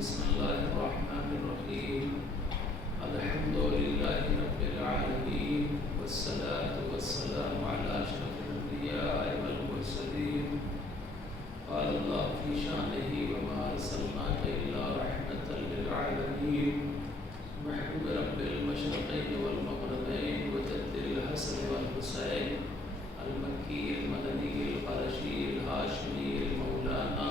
بسم الله الرحمن الرحيم الحمد لله رب العالمين والصلاة والسلام على أشرف الأنبياء والمرسلين قال الله في شأنه وما أرسلناك إلا رحمة للعالمين محبوب رب المشرقين والمغربين وجد الحسن والحسين المكي المدني القرشي الهاشمي المولانا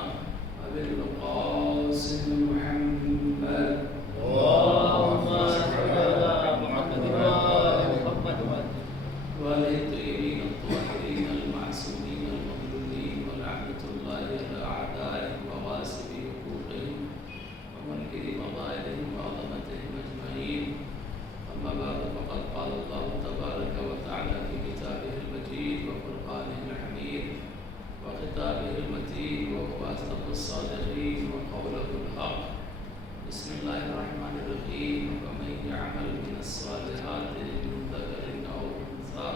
أبي القاسم محمد اللهم صل على محمد وآل محمد وآله الطيبين الطاهرين المعصومين المظلومين ولعنة الله على أعدائهم وغاصب حقوقهم ومنكر مظاهرهم وعظمتهم أجمعين أما بعد فقد قال الله تبارك وتعالى في كتابه المجيد وفرقانه الحميد وخطابه المتين وهو أصدق الصادقين وقوله الحق بسم الله الرحمن الرحيم ومن يعمل من الصالحات من ذكر أو أنثى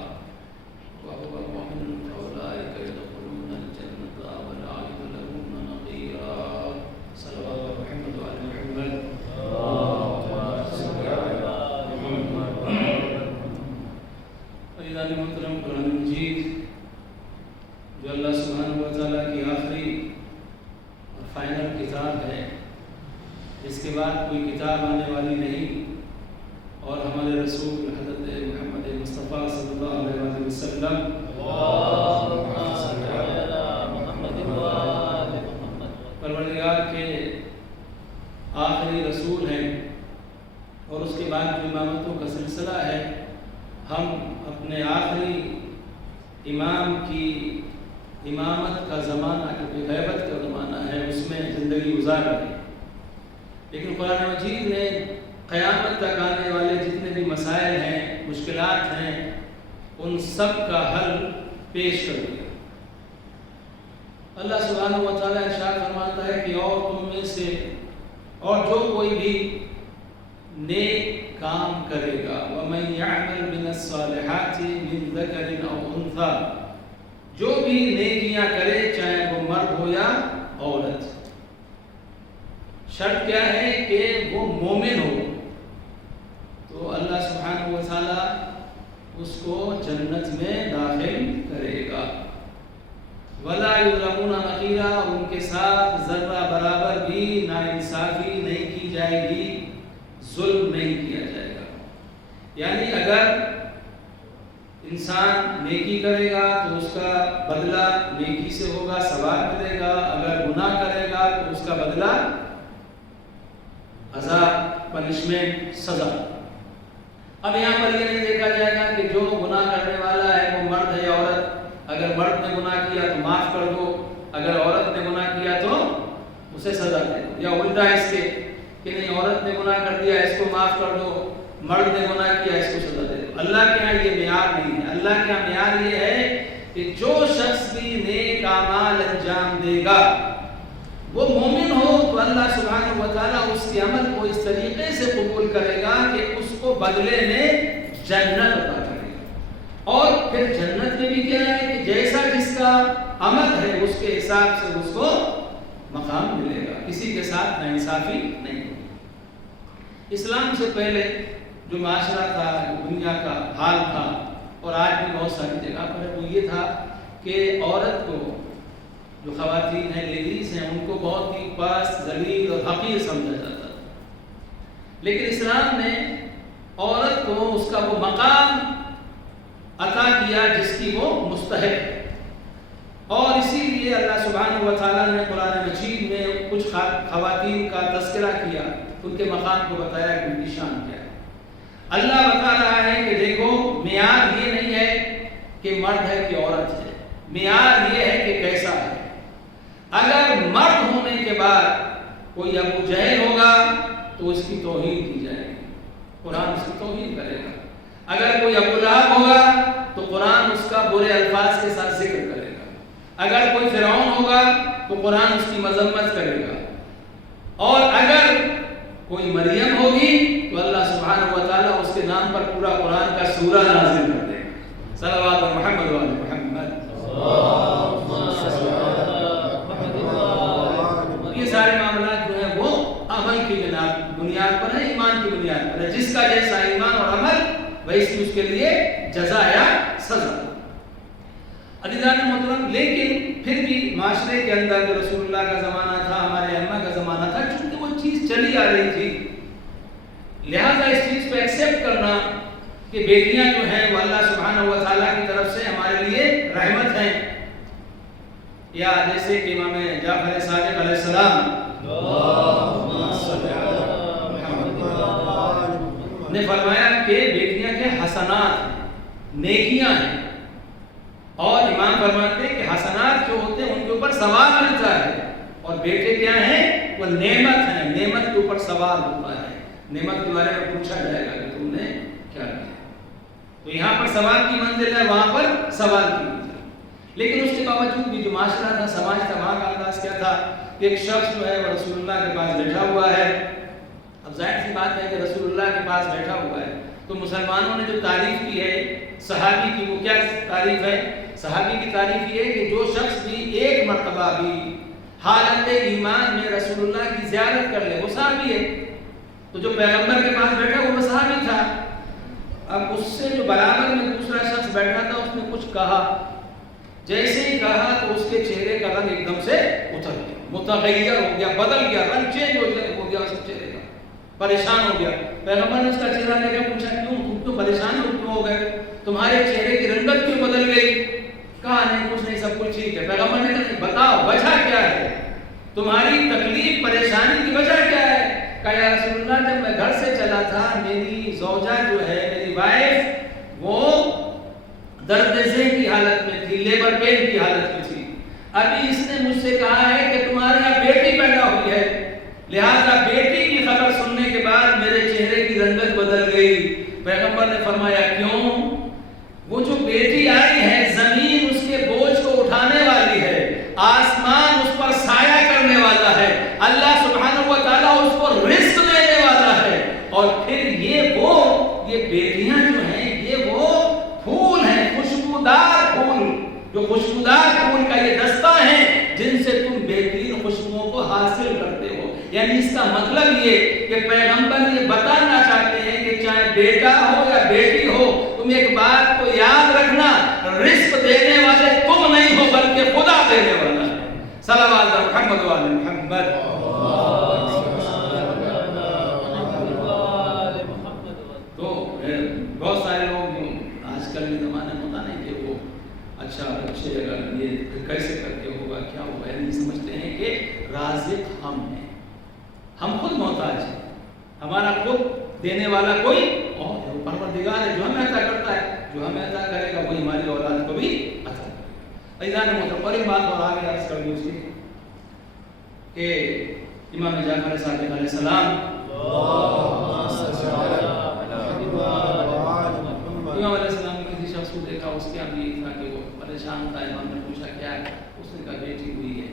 وهو مؤمن فأولئك يدخلون الجنة ولا يظلمون نقيرا صلوات محمد وآل محمد اللهم صل على محمد عزیزان محترم، قرآن مجید جو اللہ سبحانہ و تعالیٰ کی آخری اور فائنل کتاب ہے، اس کے بعد کوئی کتاب آنے والی نہیں، اور ہمارے رسول حضرت محمد مصطفیٰ صلی اللہ علیہ وسلم اللهم صل على محمد وآل محمد پروردگار کے آخری رسول ہیں، اور اس کے بعد جو امامتوں کا سلسلہ ہے، ہم اپنے آخری امام کی امامت کا زمانہ، کیونکہ غیبت کا زمانہ ہے، اس میں زندگی گزار رہے ہیں۔ لیکن قرآن مجید نے قیامت تک آنے والے جتنے بھی مسائل ہیں، مشکلات ہیں، ان سب کا حل پیش کر دیا۔ اللہ سبحانہ و تعالیٰ ارشاد فرماتا ہے کہ اور تم میں سے اور جو کوئی بھی نیک کام کرے گا وَمَن يَعْمَلْ مِنَ الصَّالِحَاتِ مِن ذَكَرٍ أَوْ أُنثَىٰ، جو بھی نیکیاں کرے چاہے وہ مرد ہو یا عورت، شرط کیا ہے کہ وہ مومن ہو، تو اللہ سبحانہ و تعالیٰ اس کو جنت میں داخل کرے گا۔ وَلَا يُظْلَمُونَ نَقِيرًا، اور ان کے ساتھ ذرہ برابر بھی ناانصافی نہیں کی جائے گی، ظلم نہیں کیا جائے گا۔ یعنی اگر انسان نیکی کرے گا تو اس کا بدلہ نیکی سے ہوگا، ثواب ملے گا، اگر گناہ کرے گا تو اس کا بدلہ عذاب، پنشمنٹ، سزا۔ اب یہاں پر یہ نہیں دیکھا جائے گا کہ جو گناہ کرنے والا ہے وہ مرد ہے یا عورت، اگر مرد نے گناہ کیا تو معاف کر دو، اگر عورت نے گناہ کیا تو اسے سزا دے دو، یا الٹا اس کے کہ نہیں عورت نے گناہ کر دیا اس کو معاف کر دو، مرد نے گناہ کیا اس کو سزا دے دو۔ اللہ کے ہاں یہ معیار نہیں ہے۔ اللہ کے ہاں معیار یہ ہے کہ جو شخص بھی نیک اعمال انجام دے گا وہ مومن ہو تو اللہ سبحانہ و تعالیٰ اس کے عمل کو اس طریقے سے قبول کرے گا کہ اس کو بدلے میں جنت عطا کرے گا، اور پھر جنت میں بھی کیا ہے کہ جیسا جس کا عمل ہے اس کے حساب سے اس کو مقام ملے گا، کسی کے ساتھ ناانصافی نہیں ہوگی۔ اسلام سے پہلے جو معاشرہ تھا، جو دنیا کا حال تھا، اور آج بھی بہت ساری جگہ پر ہے، وہ یہ تھا کہ عورت کو، جو خواتین ہیں، لیڈیز ہیں، ان کو بہت ہی پست، ذلیل اور حقیر سمجھا جاتا تھا۔ لیکن اسلام نے عورت کو اس کا وہ مقام عطا کیا جس کی وہ مستحق ہے، اور اسی لیے اللہ سبحانہ و تعالیٰ نے قرآن مجید میں کچھ خواتین کا تذکرہ کیا، ان کے مقام کو بتایا کہ ان کی شان کیا ہے۔ اللہ بتا رہا ہے کہ دیکھو، معیار یہ نہیں ہے کہ مرد ہے کہ عورت ہے، معیار یہ ہے کہ کیسا ہے۔ اگر مرد ہونے کے بعد کوئی ابو جہل ہوگا تو اس کی توہین کی جائے گی، قرآن اس کی توہین کرے گا۔ اگر کوئی ابو لہب ہوگا تو قرآن اس کا برے الفاظ کے ساتھ ذکر کرے گا۔ اگر کوئی فرعون ہوگا تو قرآن اس کی مذمت کرے گا، اور اگر کوئی مریم ہوگی تو اللہ سبحانہ و تعالیٰ اس کے نام پر پورا قرآن کا سورہ نازل کر دے گا۔ صلوات محمد و آل محمد۔ یہ سارے معاملات جو ہیں وہ عمل کی بنیاد پر ہے، ایمان کی بنیاد پر ہے۔ جس کا جیسا ایمان اور عمل ویسی اس کے لیے جزا یا سزا۔ عزیزان محترم، لیکن پھر بھی معاشرے کے اندر جو رسول اللہ کا زمانہ تھا، ہمارے ائمہ کا زمانہ تھا، چونکہ وہ چیز چلی آ رہی تھی، لہذا اس چیز کو ایکسیپٹ کرنا کہ بیٹیاں جو ہیں وہ اللہ سبحانہ و تعالیٰ کی طرف سے ہمارے لیے رحمت ہیں، یا جیسے کہ امام جعفر صادق علیہ السلام نے فرمایا کہ بیٹیاں کے حسنات ہیں، نیکیاں ہیں، اور امام فرماتے ہیں کہ حسنات جو ہوتے ہیں ان کے اوپر ثواب ملتا ہے، اور بیٹے کیا ہیں؟ وہ نعمت ہیں، نعمت کے اوپر ثواب ہوتا ہے۔ نعمت کے بارے میں پوچھا جائے گا کہ تم نے کیا کیا، تو یہاں پر ثواب کی منزل ہے، وہاں پر سوال کی منزل۔ لیکن اس کے باوجود بھی جو معاشرہ تھا، سماج تھا، وہاں کا انداز کیا تھا کہ ایک شخص جو ہے وہ رسول اللہ کے پاس بیٹھا ہوا ہے۔ اب ظاہر سی بات ہے کہ رسول اللہ کے پاس بیٹھا ہوا ہے تو مسلمانوں نے جو تعریف کی ہے صحابی کی، وہ کیا تعریف ہے؟ صحابی کی تعریف یہ ہے کہ جو شخص بھی ایک مرتبہ بھی حالت ایمان میں رسول اللہ کی زیارت کر لے وہ صحابی ہے۔ تو جو پیغمبر کے پاس بیٹھا وہ صحابی تھا۔ اب اس سے جو برابر میں دوسرا شخص بیٹھا تھا اس نے کچھ کہا، جیسے ہی کہا تو اس کے چہرے کا رنگ ایک دم سے اتر گیا، متغیر ہو گیا، بدل گیا، رنگ چینج ہو گیا اس کے چہرے کا، پریشان ہو گیا۔ پیغمبر نے اس کا چہرہ لے کے پوچھا کیوں تم تو پریشان ہو گئے، تمہارے چہرے کی رنگت کیوں بدل گئی؟ کہا نہیں کچھ نہیں، سب کچھ ٹھیک ہے۔ پیغمبر نے کہا بتاؤ وجہ کیا ہے، تمہاری تکلیف پریشانی کی وجہ کیا ہے؟ کہا یا رسول اللہ جب میں گھر سے چلا تھا میری زوجہ جو ہے میری وائف وہ درد ذہن کی حالت میں تھی، لیبر پین کی حالت میں تھی۔ ابھی اس نے مجھ سے کہا ہے کہ تمہارے یہاں بیٹی پیدا ہوئی ہے، لہذا بیٹی کی خبر سننے کے بعد میرے چہرے کی رنگت بدل گئی۔ پیغمبر نے فرمایا کیوں؟ وہ جو بیٹی آئی ہے زمین اس کے بوجھ کو اٹھانے والی ہے، آسمان اس پر سایہ کرنے والا ہے، اللہ سبحانہ و تعالیٰ اس کو رزق دینے والا ہے، اور پھر یہ بیٹیاں جو ہیں یہ وہ پھول ہیں، خوشبودار پھول، جو خوشبودار پھول کا یہ دستہ ہیں جن سے تم بہترین خوشبوؤں کو حاصل کرتے ہو۔ یعنی اس کا مطلب یہ کہ پیغمبر یہ بتانا چاہتے ہیں کہ چاہے بیٹا ہو یا بیٹی ہو، تم ایک بات کو یاد رکھنا، رزق دینے والے تم نہیں ہو بلکہ خدا دینے والا ہے۔ صلوات محمد و علی محمد۔ تو بہت سارے لوگ آج کل کے زمانے میں ہوتا نہیں کہ وہ اچھا بچے اگر یہ کیسے کر کے ہوگا کیا ہوگا، یعنی سمجھتے ہیں کہ رازق ہم ہیں، ہم خود محتاج ہیں، ہمارا خود دینے والا کوئی اور ہے، وہ پروردگار ہے جو ہمیں عطا کرتا ہے، جو ہمیں عطا کرے گا وہی ہماری اولاد کو بھی عطا کرے گا۔ عزیزان محترم، اور ایک بات اور آگے عرض کر دوں اس کی کہ امام جعفر صادق علیہ السلام امام علیہ السلام نے کسی شخص کو دیکھا، اس کے ابھی تھا کہ وہ پریشان تھا، امام نے پوچھا کیا ہے؟ اس نے کہا بیٹی ہوئی ہے۔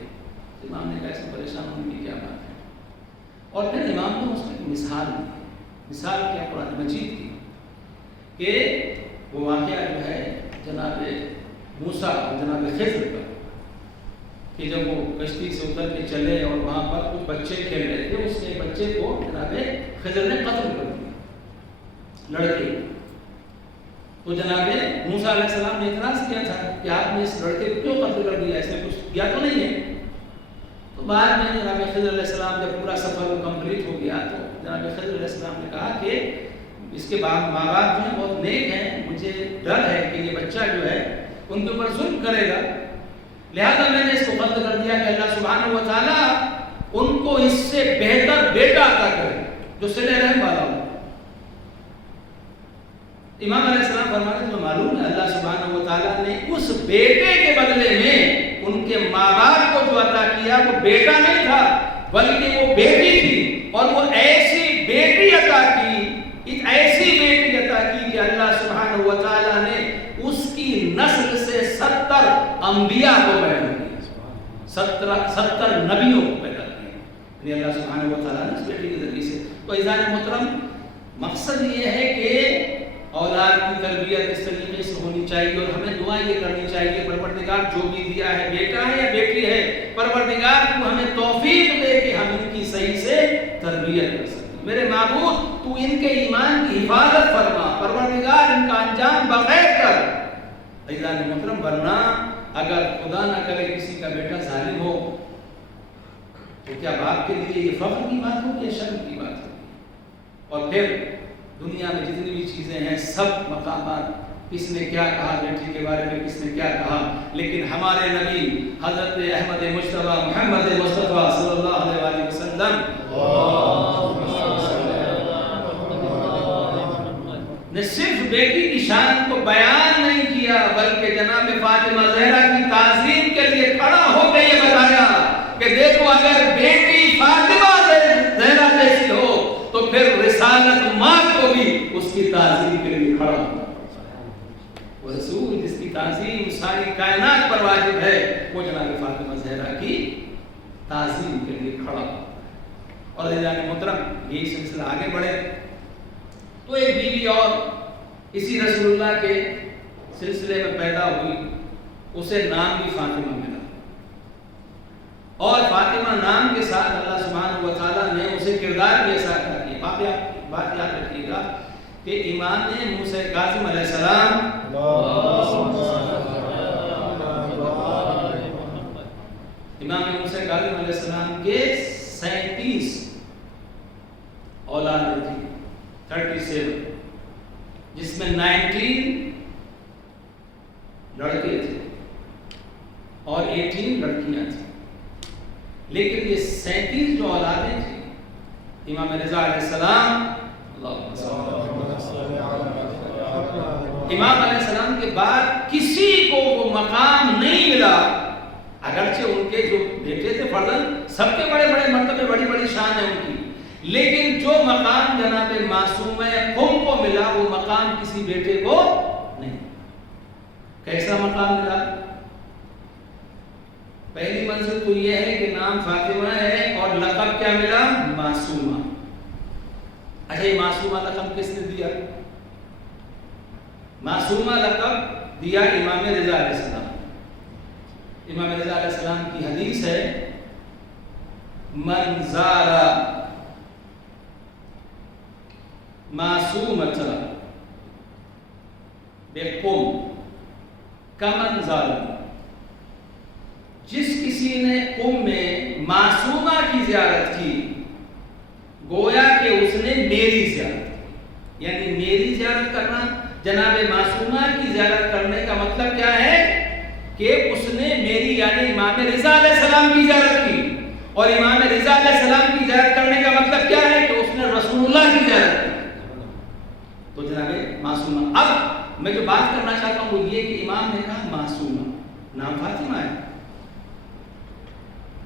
امام نے کہا اس میں پریشان ہونے کی کیا بات ہے؟ اور پھر امام نے اس کو ایک مثال دی، مثال کیا قرآن مجید کی، کہ وہ واقعہ جو ہے جناب موسیٰ اور جناب خضر کا، کہ جب وہ کشتی سے اتر کے چلے اور وہاں پر کچھ بچے کھیل رہے تھے، اس نے بچے کو جناب خضر نے قتل کر دیا، لڑکے۔ تو جناب موسیٰ علیہ السلام نے اعتراض کیا تھا کہ آپ نے اس لڑکے کو کیوں قتل کر دیا، اس نے کچھ کیا تو نہیں ہے؟ تو بعد میں جناب خضر علیہ السلام جب پورا سفر کمپلیٹ ہو گیا تو جناب خضر علیہ السلام نے کہا کہ اس کے بعد ماں باپ جو ہیں بہت نیک ہیں، مجھے ڈر ہے کہ یہ بچہ جو ہے ان کے اوپر ظلم کرے گا، لہذا میں نے اس کو قتل کر دیا کہ اللہ سبحانہ و تعالیٰ ان کو اس سے بہتر بیٹا عطا کرے جو صلہ رحم والا ہو۔ امام علیہ السلام فرماتے ہیں تمہیں معلوم ہے اللہ سبحانہ و تعالیٰ نے اس بیٹے کے بدلے میں ان کے ماں باپ کو جو عطا کیا وہ بیٹا نہیں تھا بلکہ وہ بیٹی تھی، اور وہ ایسی بیٹی عطا کی، ایک ایسی بیٹی عطا کی کہ اللہ سبحانہ و تعالیٰ نے اس کی نسل سے 70 انبیاء کو پیدا کیا، 70 نبیوں کو پیدا کیا، یعنی اللہ سبحانہ و تعالیٰ نے اس بیٹی کے ذریعے سے۔ تو عزیزان محترم، مقصد یہ ہے کہ اولاد کی تربیت اس طریقے سے ہونی چاہیے، اور ہمیں دعا یہ کرنی چاہیے پروردگار جو بھی دیا ہے بیٹا ہے یا بیٹی ہے، پروردگار کو ہمیں توفیق دے کہ ہم ان کی صحیح سے تربیت تربیت کر سکتے ہو۔ میرے معبود تو ان کے ایمان کی حفاظت فرما، پروردگار ان کا انجام بخیر کر۔ عزیزان محترم، ورنہ اگر خدا نہ کرے کسی کا بیٹا ظالم ہو تو کیا باپ کے لیے یہ فخر کی بات ہوگی یا شرم کی بات ہوگی؟ اور پھر دنیا میں جتنی بھی چیزیں ہیں سب مقامات، کس نے کیا کہا بیٹے کے بارے میں، کس نے کیا کہا، لیکن ہمارے نبی حضرت احمد مجتبیٰ محمد مصطفیٰ صلی اللہ علیہ وسلم نے صرف بیٹی کی شان کو بیان نہیں کیا بلکہ جناب فاطمہ زہرا کی تعظیم کے لیے کھڑا ہو کے یہ بتایا کہ دیکھو اگر بیٹی فاطمہ زہرا جیسی ہو تو پھر رسالت ماں کو بھی اس کی تعظیم کے لیے کھڑا ہو۔ وہ رسول جس کی تعظیم ساری کائنات پر واجب ہے وہ جناب فاطمہ زہرا کی تعظیم کے لیے کھڑا ہو۔ اور عزیزان محترم، یہی سلسلہ آگے بڑھے تو ایک بیوی اور اسی رسول اللہ کے سلسلے میں پیدا ہوئی، اسے نام بھی فاطمہ ملا، اور فاطمہ نام کے ساتھ اللہ سبحانہ و تعالیٰ نے اسے کردار بھی ایسا عطا کیا۔ بات یاد رکھیے گا کہ امام موسیٰ کاظم علیہ السلام امام موسیٰ کاظم علیہ السلام کے 37 اولاد تھی، 37، جس میں 19 لڑکے تھے اور 18 لڑکیاں تھیں، لیکن یہ 37 جو اولادیں تھیں امام رضا علیہ السلام امام علیہ السلام کے بعد کسی کو وہ مقام نہیں ملا، اگرچہ ان کے جو بیٹے تھے فرزند سب کے بڑے بڑے مرتبے، بڑی بڑی شان ہے ان کی، لیکن جو مقام جناب معصومہ قم کو ملا وہ مقام کسی بیٹے کو نہیں۔ کیسا مقام ملا؟ پہلی منزل تو یہ ہے کہ نام فاطمہ ہے اور لقب کیا ملا؟ معصومہ۔ اچھا، یہ معصومہ لقب کس نے دیا؟ معصومہ لقب دیا امام رضا علیہ السلام۔ امام رضا علیہ السلام کی حدیث ہے، من زار معصومۃ بقم کمن زار، جس کسی نے قم میں معصومہ کی زیارت کی گویا کہ اس نے میری زیارت کی۔ یعنی میری زیارت کرنا، جناب معصومہ کی زیارت کرنے کا مطلب کیا ہے کہ اس نے میری یعنی امام رضا علیہ السلام کی زیارت کی، اور امام رضا علیہ السلام کی زیارت کرنے کا مطلب کیا ہے کہ اس نے رسول اللہ کی زیارت کی۔ تو جناب معصومہ، اب میں جو بات کرنا چاہتا ہوں وہ یہ کہ امام نے کہا معصومہ، نام فاطمہ ہے،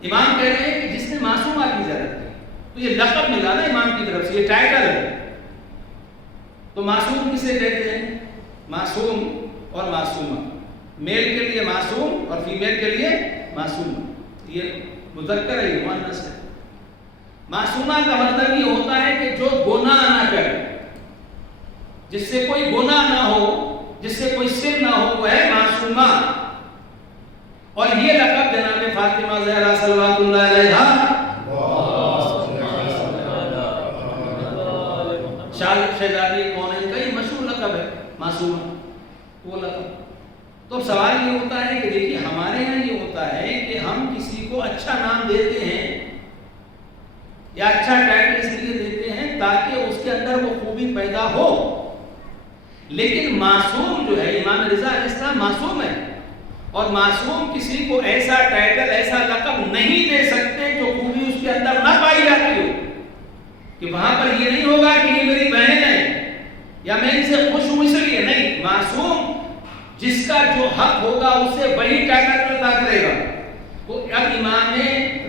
امام کہہ رہے ہیں کہ جس نے معصومہ کی زیارت کی، تو یہ لقب ملا نا امام کی طرف سے، یہ ٹائٹل ہے۔ تو معصوم کسے کہتے ہیں؟ معصوم اور معصومہ، میل کے لیے معصوم اور فیمیل کے لیے معصومہ، یہ مذکر ہے، یہ مؤنث ہے۔ معصومہ کا مطلب یہ ہوتا ہے کہ جو گناہ نہ کرے، جس سے کوئی گناہ نہ ہو، جس سے کوئی سن نہ ہو، وہ ہے معصومہ۔ اور یہ لقب جناب فاطمہ زہرا صلوات اللہ علیہا شہزادی کونین کا یہ مشہور لقب ہے، معصومہ، وہ لقب۔ تو سوال یہ ہوتا ہے کہ دیکھیے ہمارے یہاں یہ ہوتا ہے کہ ہم کسی کو اچھا نام دیتے ہیں یا اچھا ٹائٹل اس لیے دیتے ہیں تاکہ اس کے اندر وہ خوبی پیدا ہو، لیکن معصوم جو ہے امام رضا علیہ السلام معصوم ہے، اور معصوم کسی کو ایسا ٹائٹل، ایسا لقب نہیں دے سکتے جو خوبی اس کے اندر نہ پائی جاتی ہو، کہ وہاں پر یہ نہیں ہوگا کہ یہ میری بہن ہے یا میں ان سے خوش ہوں اس لیے، نہیں، معصوم جس کا جو حق ہوگا اسے وہی ٹائٹل عطا کرے گا۔ تو اب امام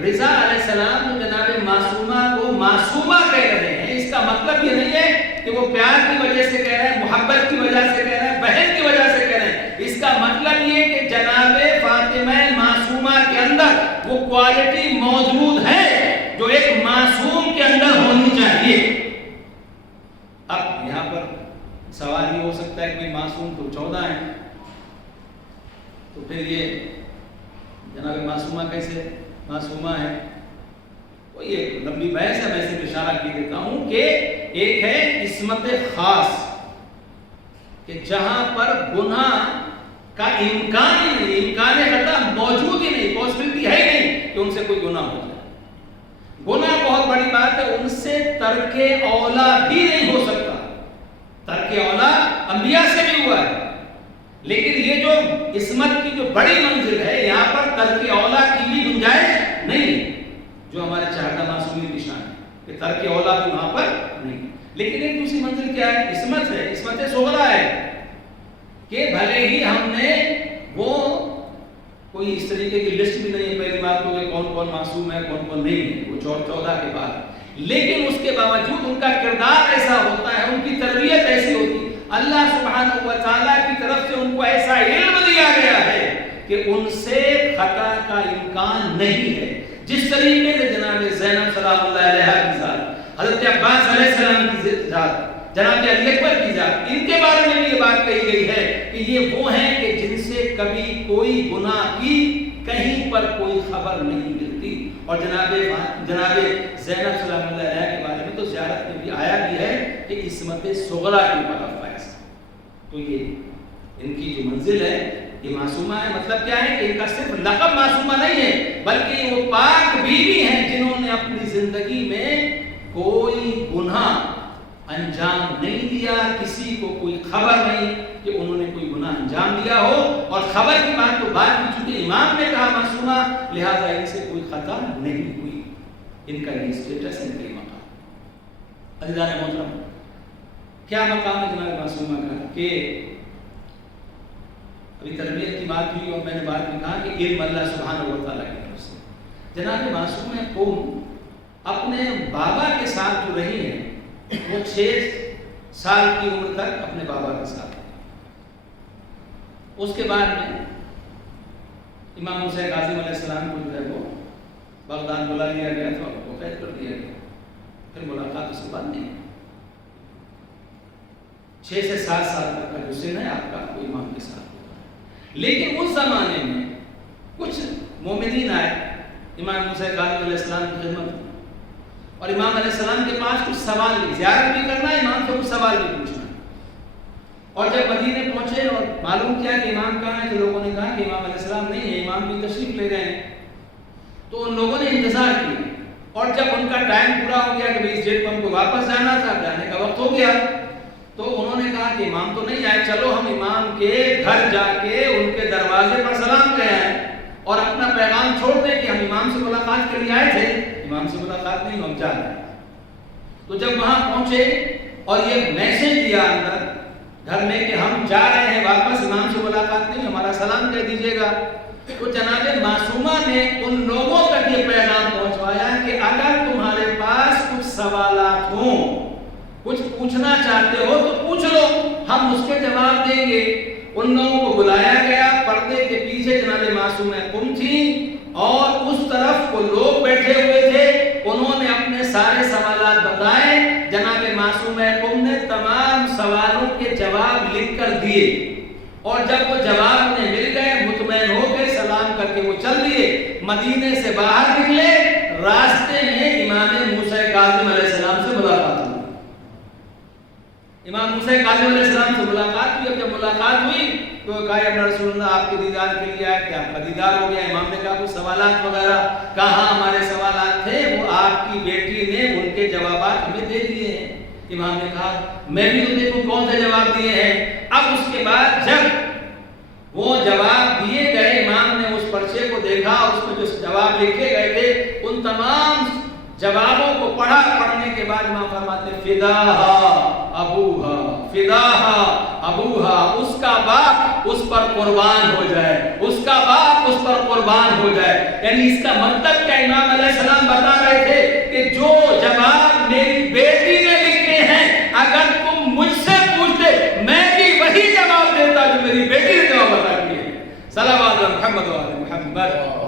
رضا علیہ السلام جو جناب معصومہ کو معصومہ کہہ رہے ہیں، اس کا مطلب یہ نہیں ہے کہ وہ پیار کی وجہ سے کہہ رہے ہیں، محبت کی وجہ سے کہہ رہے ہیں، بہن کی وجہ سے کہہ رہے ہیں، اس کا مطلب یہ کہ جناب فاطمہ معصومہ کے اندر وہ کوالٹی موجود ہے جو ایک معصوم کے اندر ہونی چاہیے۔ اب یہاں پر سوال یہ ہو سکتا ہے کہ معصوم تو 14 ہیں، تو پھر یہ جناب معصومہ کیسے معصومہ ہے؟ یہ لمبی بحث ہے، میں صرف اشارہ کی دیتا ہوں کہ ایک ہے عصمت خاص کہ جہاں پر گناہ کا امکان ہی نہیں، امکان خطا موجود ہی نہیں، پاسبلٹی ہے ہی نہیں کہ ان سے کوئی گناہ ہو جائے۔ گناہ بہت بڑی بات ہے، ان سے ترک اولا بھی نہیں ہو سکتا، ترک اولا انبیاء سے بھی ہوا ہے، لیکن یہ جو عصمت کی جو بڑی منزل ہے یہاں پر ترک اولا کی بھی گنجائش نہیں، جو ہمارے چہردہ معصومی کی شان ہے کہ ترک اولا بھی وہاں پر نہیں۔ لیکن ایک دوسری منزل کیا ہے؟ عصمت ہے، عصمت صغرا ہے کہ بھلے ہی ہم نے وہ کوئی اس طریقے کی لسٹ بھی نہیں ہے پہلی بات تو کہ کون کون معصوم ہے کون کون نہیں ہے، وہ 14 کے بعد، لیکن اس کے باوجود ان کا کردار ایسا ہوتا ہے، ان کی تربیت ایسی ہوتی ہے، اللہ سبحانہ و تعالیٰ کی طرف سے ان کو ایسا علم دیا گیا ہے کہ ان سے خطا کا امکان نہیں ہے۔ جس طریقے سے جناب زینب سلام اللہ علیہا کی ذات، حضرت عباس علیہ السلام کی ذات، جناب علی اکبر کی ذات، ان کے بارے میں بھی یہ بات کہی گئی ہے کہ یہ وہ ہیں کہ جن سے کبھی کوئی گناہ کی کہیں پر کوئی خبر نہیں ملتی۔ اور جناب زینب سلام اللہ علیہ کے بارے میں تو زیارت میں بھی آیا بھی ہے کہ عصمت صغرا کی طرف فائز۔ تو یہ ان کی جو منزل ہے یہ معصومہ ہے، مطلب کیا ہے کہ ان کا صرف لقب معصومہ نہیں ہے بلکہ وہ پاک بیوی ہیں جنہوں نے اپنی زندگی میں کوئی گناہ انجام نہیں دیا، کسی کو کوئی خبر نہیں کہ انہوں نے کوئی گناہ انجام دیا ہو، اور خبر کی بات تو بعد میں چونکہ امام نے کہا معصومہ لہذا ان سے کوئی خطا نہیں ہوئی۔ ان کا یہ اسٹیٹس، ان کا یہ مقام۔ عزیزان محترم، کیا مقام ہے جناب معصومہ کا؟ کہ ابھی تربیت کی بات ہوئی اور میں نے بعد میں کہا کہ علم اللہ سبحانہ و تعالیٰ کی طرف سے جناب معصومہ قوم اپنے بابا کے ساتھ جو رہی ہیں وہ 6 سال کی عمر تک اپنے بابا کے ساتھ، اس کے بعد میں امام موسیٰ کاظم علیہ السلام کو جو ہے وہ بغداد بلا لیا گیا تھا، وہ قید کر دیا گیا، پھر ملاقات اس کے بعد نہیں۔ 6 سے 7 سال تک کا جو سن ہے آپ کا وہ امام کے ساتھ ہوتا ہے۔ لیکن اس زمانے میں کچھ مومنین آئے امام موسیٰ کاظم علیہ السلام کی خدمت، اور امام علیہ السلام کے پاس کچھ سوال بھی، زیارت بھی کرنا ہے، امام سے کچھ سوال بھی پوچھنا ہے۔ اور جب مدینے پہنچے اور معلوم کیا کہ امام کہاں ہے، تو لوگوں نے کہا کہ امام علیہ السلام نہیں ہے، امام بھی تشریف لے گئے ہیں۔ تو ان لوگوں نے انتظار کیا، اور جب ان کا ٹائم پورا ہو گیا کہ اس ڈیٹ پر ہم کو واپس جانا تھا، جانے کا وقت ہو گیا، تو انہوں نے کہا کہ امام تو نہیں آئے، چلو ہم امام کے گھر جا کے ان کے دروازے پر سلام کہے آئے اور اپنا پیغام چھوڑ دیں کہ ہم امام سے ملاقات کے لیے آئے تھے، امام سے ملاقات نہیں، ہم جا رہے ہیں۔ تو جب وہاں پہنچے اور یہ میسج دیا اندر گھر میں کہ ہم جا رہے ہیں واپس، امام سے ملاقات نہیں، ہمارا سلام کہہ دیجیے گا، تو جناب معصومہ نے ان لوگوں تک یہ پیغام پہنچوایا کہ اگر تمہارے پاس کچھ سوالات ہوں، کچھ پوچھنا چاہتے ہو تو پوچھ لو، ہم اس کے جواب دیں گے۔ ان لوگوں کو بلایا گیا، پردے کے پیچھے جناب معصومہ قم تھی اور اس طرف وہ لوگ بیٹھے ہوئے تھے، انہوں نے اپنے سارے سوالات بتائے، جناب معصومہ قم نے تمام سوالوں کے جواب لکھ کر دیے، اور جب وہ جواب انہیں مل گئے مطمئن ہو کے سلام کر کے وہ چل دیے، مدینے سے باہر نکلے، راستے میں امام موسیٰ کاظم علیہ السلام سے ملاقات ہوئی۔ امام موسیٰ کاظم علیہ السلام سے ملاقات ہوئی، اور جب ملاقات ہوئی تو کہا یا رسول اللہ آپ کے دیدار کے لیے آئے، کہ آپ کا دیدار ہو گیا۔ امام نے کہا کچھ سوالات وغیرہ، کہاں ہمارے سوالات تھے، وہ آپ کی بیٹی نے ان کے جوابات ہمیں دے دیے ہیں۔ امام نے کہا میں بھی تمہیں کو کون سے جواب دیے ہیں۔ اب اس کے بعد جب وہ جواب دیے گئے، امام نے اس پرچے کو دیکھا، اس میں جو جواب لکھے گئے تھے ان تمام جوابوں کو پڑھا، پڑھنے کے بعد امام فرماتے ہیں فداہا ابوہا، فداہا ابوہا، اس کا باپ اس پر قربان ہو جائے، اس کا باپ اس پر قربان ہو جائے۔ یعنی اس کا مطلب کیا امام علیہ السلام بتا رہے تھے کہ جو جواب میری بیٹی نے لکھے ہیں اگر تم مجھ سے پوچھتے میں بھی وہی جواب دیتا جو میری بیٹی نے جواب بتا دیے ہیں۔ صلوات محمد و آل محمد۔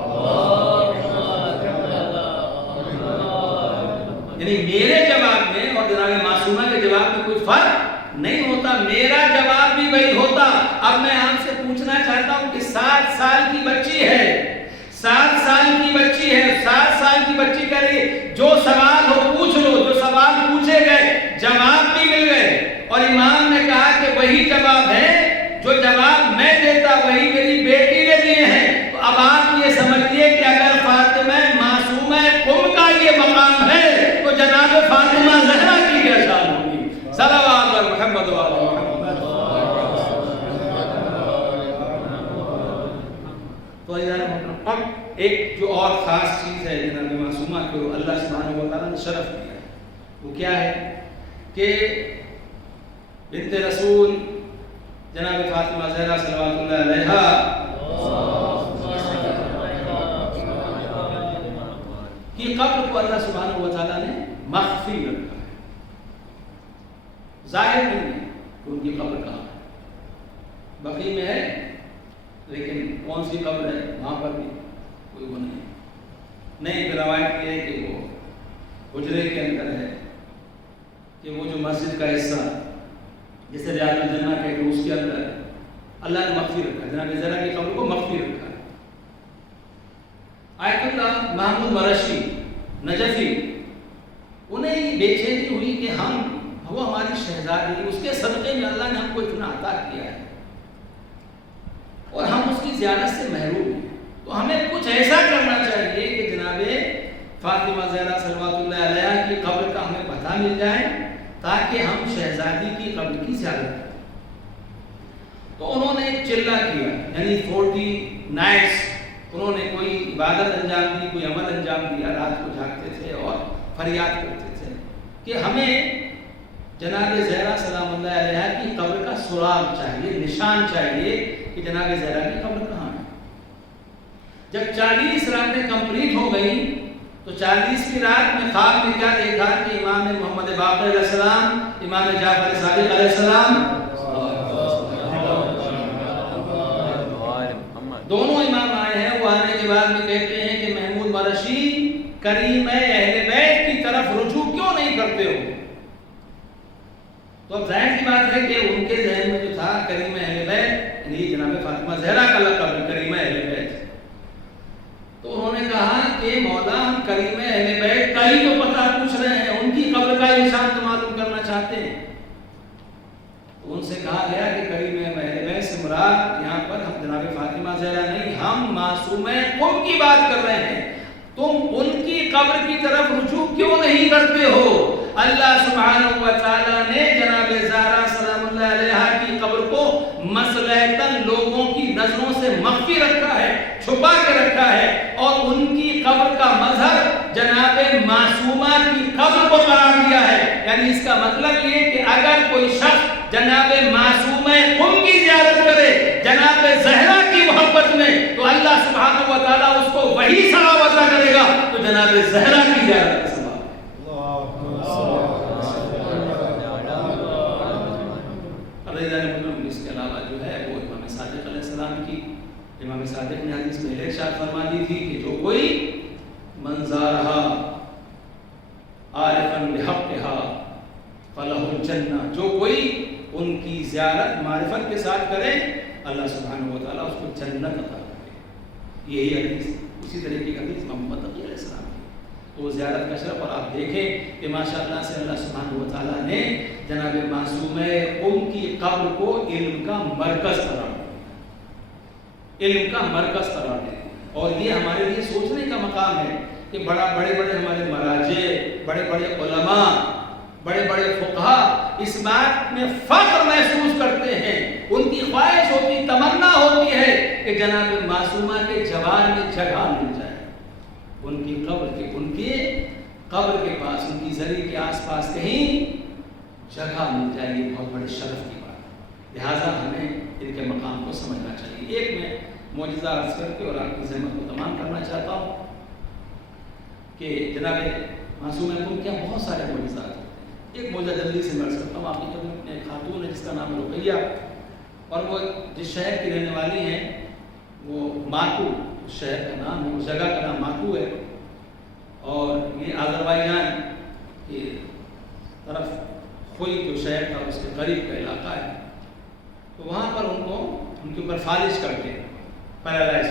یعنی میرے جواب میں اور جناب معصومہ کے جواب میں کوئی فرق نہیں ہوتا، میرا جواب بھی وہی ہوتا۔ اب میں آپ سے پوچھنا چاہتا ہوں کہ 7 سال کی بچی ہے، 7 سال کی بچی ہے، 7 سال سال کی بچی کہہ رہی ہے جو سوال ہو پوچھ لو، جو سوال پوچھے گئے جواب بھی مل گئے، اور امام نے کہا کہ وہی جواب ہے جو جواب میں دیتا وہی میری بیٹی نے دیے ہیں۔ تو اب آپ یہ سمجھیے کہ اگر فاطمہ معصومہ قم کا یہ مقام ہے تو جناب فاطمہ زہرا کی کیا شان ہوگی؟ صلوات علی محمد و علی محمد۔ تو ایک جو اور خاص چیز ہے جناب معصومہ کو اللہ سبحانہ و تعالیٰ نے شرف دیا ہے، وہ کیا ہے کہ بنت رسول جناب فاطمہ زہرا صلوات اللہ علیہا کی قبر کو اللہ سبحانہ و تعالیٰ نے مخفی رکھا ہے، ظاہر نہیں ہے کہ ان کی قبر کہاں ہے، بقی میں ہے لیکن کون سی قبر ہے وہاں پر بھی کوئی وہ نہیں پھر روایت یہ ہے کہ وہ حجرے کے اندر ہے، کہ وہ جو مسجد کا حصہ جسے ریاض الجنہ کہتے ہیں اس کے اندر اللہ نے مخفی رکھا ہے، جناب زہرا کی قبر کو مخفی رکھا ہے۔ آیت اللہ محمود مرشی نجفی انہیں یہ بے چینی ہوئی کہ وہ ہماری شہزادی، اس کے صدقے میں اللہ نے ہم کو اتنا عطا کیا ہے اور ہم اس کی زیارت سے محروم ہیں، تو ہمیں کچھ ایسا کرنا چاہیے کہ جناب فاطمہ زہرا صلوات اللہ علیہا کی قبر کا ہمیں پتہ مل جائے تاکہ ہم شہزادی کی قبر کی زیارت کریں۔ تو انہوں نے ایک چلہ کیا، یعنی 40 نائٹس انہوں نے کوئی عبادت انجام دی، کوئی عمل انجام دیا، رات کو جاگتے تھے اور فریاد کرتے تھے کہ ہمیں جناب زہرا سلام اللہ علیہا کی قبر کا سراغ چاہیے، نشان چاہیے کہ جناب زہرا کی قبر کہاں ہے۔ جب 40 راتیں کمپلیٹ ہو گئیں تو 40ویں رات میں خواب میں کیا دیکھا کہ امام محمد باقر علیہ السلام، امام جعفر صادق علیہ السلام، دونوں امام آئے ہیں۔ وہ آنے کے بعد میں کہتے ہیں کہ محمود مرشی کریم اہل بیت کی طرف رجوع کیوں نہیں کرتے ہو؟ تو اب ظاہر سی بات ہے کہ ان کے ذہن میں جو تھا کریم اہل بیت یعنی جناب فاطمہ زہرا کا لقب ہے کریم اہل بیت، تو انہوں نے کہا کہ مولا ہم کریم اہل بیت کا ہی تو پتہ پوچھ رہے ہیں، ان کی قبر کا نشان تو معلوم کرنا چاہتے ہیں۔ تو ان سے کہا گیا کہ کریم اہل بیت سے مراد یہاں پر ہم جناب فاطمہ زہرا نہیں، ہم معصومہ قم کی بات کر رہے ہیں، تم ان کی قبر کی طرف رجوع کیوں نہیں کرتے ہو؟ اللہ سبحانہ و تعالیٰ نے جناب زہرا سلام اللہ علیہا کی قبر کو مصلحتاً لوگوں کی نظروں سے مخفی رکھا ہے، چھپا کے رکھا ہے، اور ان کی قبر کا مظہر جناب معصومہ کی قبر کو قرار دیا ہے۔ یعنی اس کا مطلب یہ کہ اگر کوئی شخص جناب معصومہ قم کی زیارت کرے جناب زہرا کی محبت میں تو اللہ سبحانہ و تعالیٰ اس کو وہی ثواب عطا کرے گا تو جناب زہرا کی زیارت کا ثواب۔ اس کے علاوہ جو ہے وہ امام صادق علیہ السلام کی، امام صادق نے حدیث میں ارشاد فرما دی تھی کہ جو کوئی منظارہا عارفاً بحقہا فلہ الجنہ، جو کوئی ان کی زیارت معرفت کے ساتھ کرے اللہ سبحانہ و تعالیٰ اس کو جنت عطا کرے۔ یہی حدیث اسی طرح کی حدیث محمد تقی علیہ السلام کی، تو زیارت کا شرف، اور آپ دیکھیں کہ ماشاءاللہ سے اللہ سبحانہ و تعالیٰ نے جناب معصومہ قم کی قبر کو علم کا مرکز قرار دیا، علم کا مرکز قرار دیا، اور یہ ہمارے لیے سوچنے کا مقام ہے کہ بڑے بڑے ہمارے مراجع، بڑے بڑے علماء، بڑے بڑے فقہا اس بات میں فخر محسوس کرتے ہیں، ان کی خواہش ہوتی، تمنا ہوتی ہے کہ جناب معصومہ کے جوار میں جگہ مل جائے، ان کی قبر کے پاس، ان کی زری کے آس پاس کہیں جگہ مل جائے، یہ بہت بڑے شرف کی بات ہے، لہٰذا ہمیں ان کے مقام کو سمجھنا چاہیے۔ ایک میں معجزہ عرض کر کے اور آپ کی زحمت کو تمام کرنا چاہتا ہوں کہ جناب معصومہ قم کے بہت سارے معجزات ہوتے ہیں۔ ایک معجزہ جلدی سے میں عرض کرتا ہوں، آپ کی خدمت میں ایک خاتون ہے جس کا نام رقیہ، اور وہ جس شہر کی رہنے والی ہیں وہ ماکو شہر کا نام ہے، اس جگہ کا نام ماکو ہے، اور یہ آذربائیجان کی طرف خوئی جو شہر تھا اس کے قریب کا علاقہ ہے، تو وہاں پر ان کے اوپر فالج کر کے پیرالائز،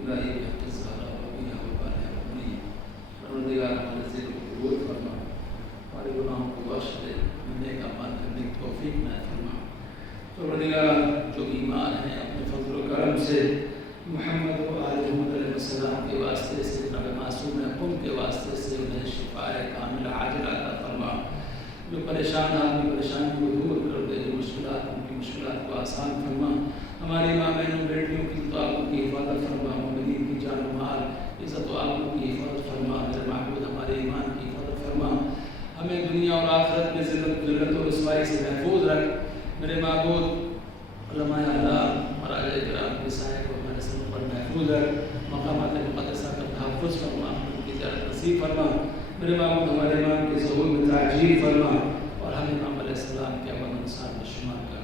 الہی بحق الزہرا وبیہ وبالہ وبنی پروردگار ہمارے ذکر کو قبول فرما، ہمارے گناہوں کو بخش دے، نیک اعمال کرنے کی توفیق عنایت فرما۔ پروردگار جو بیمار ہیں اپنے فضل و کرم سے محمد و آل محمد علیہ السلام کے واسطے سے، جناب معصوم حکم کے واسطے سے انہیں شفاء کامل عاجلہ عطا فرما۔ جو پریشان آدمی پریشانی کو دور کر دے، جو مشکلات ان کی مشکلات کو آسان فرما۔ ہماری ماں بہنوں بیٹیوں کی تعلق کی حفاظت فرما، مومنین کی جان و مال عزت و آبرو کی حفاظت فرما۔ میرے معبود ہمارے ایمان کی حفاظت فرما، ہمیں دنیا اور آخرت میں ذلت و رسوائی سے محفوظ رکھ۔ میرے معبود علماء اللہ مراجع کرام کے سائے کو ہمارے سر پر محفوظ رکھ، مقامات مقدسہ کا تحفظ فرما، ان کی زیارت نصیب فرما۔ میرے معبود ہمارے امام کے ظہور میں تعجیل فرما، اور ہمیں امام علیہ السلام کے امن انسان میں شمار کر۔